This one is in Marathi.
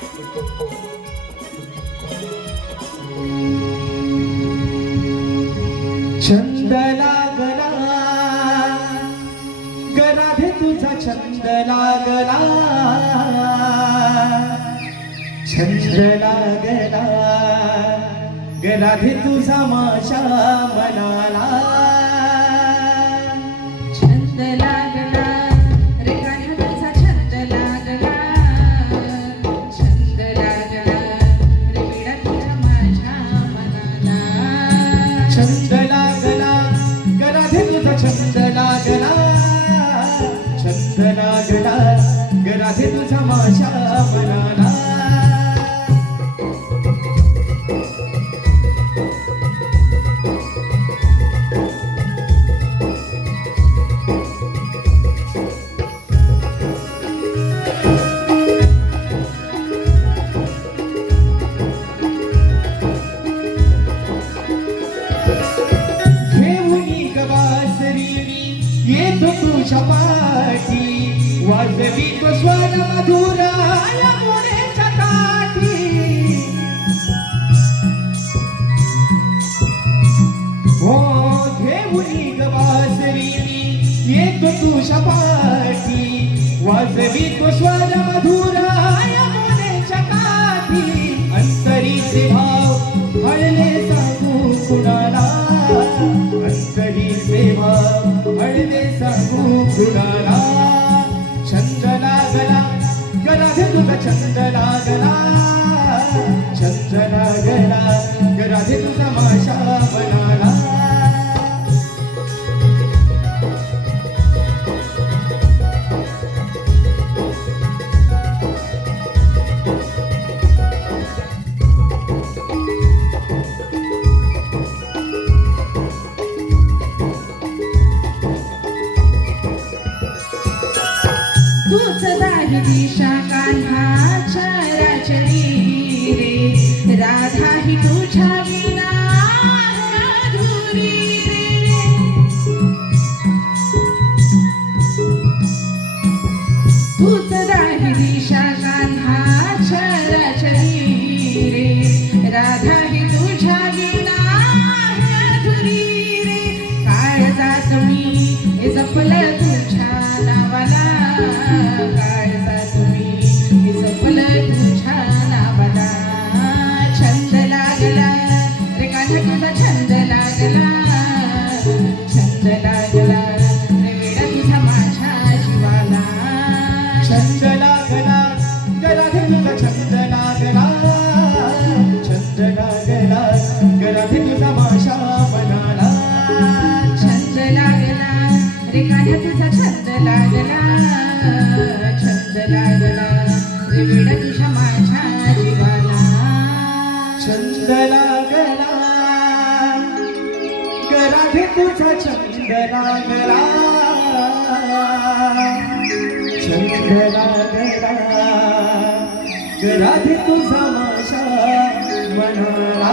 छंद लागला गराधे तुझा छंद लागला, छंद लागला गराधे तुझा माझ्या मनाला, छंद लागला रे गाण्या तुझा छंद लागला, छंद लागला रे वेडा तुझा माझ्या मनाला, छंद लागला गराधे तुझा छंद लागला, छंद लागला गराधे तुझा माझ्या मनाला. येतो तुझ्या पाठी वाजवीतो स्वर मधुर यमुनेच्या काठी, हो घेऊनी गवासरी येतो तुझ्या पाठी वाजवीतो स्वर मधुर यमुनेच्या काठी. अंतरीचे भाव हळले सांगू कुणाला, अंतरीचे भाव हळले सांगू कुणाला. छंद लागला गराधे तुझा छंद लागला, छंद लागला गराधे तुझा माझ्या मनाला. तूच दाही दिशा कान्हा चराचरी रे, राधा ही तुझ्या विना अधुरी रे. तूच दाही दिशा कान्हा चराचरी रे, राधा ही तुझ्या विना अधुरी रे. काळजात मी जपलं तुझ्या नावाला, काळजात मी जपलं तुझ्या नावाला. छंद लागला रे गाण्या तुझा छंद लागला, छंद लागला रे वेडा तुझा माझ्या जीवाला. छंद लागला गराधे तुझा छंद लागला, छंद लागला गराधे तुझा माझ्या मनाला. छंद लागला रे गाण्या तुझा छंद लागला, छंद लागला रे वेडा तुझ्या माझ्या जीवाला. छंद लागला गराधे तुझा छंद लागला, छंद लागला गराधे तुझा माझ्या मनाला.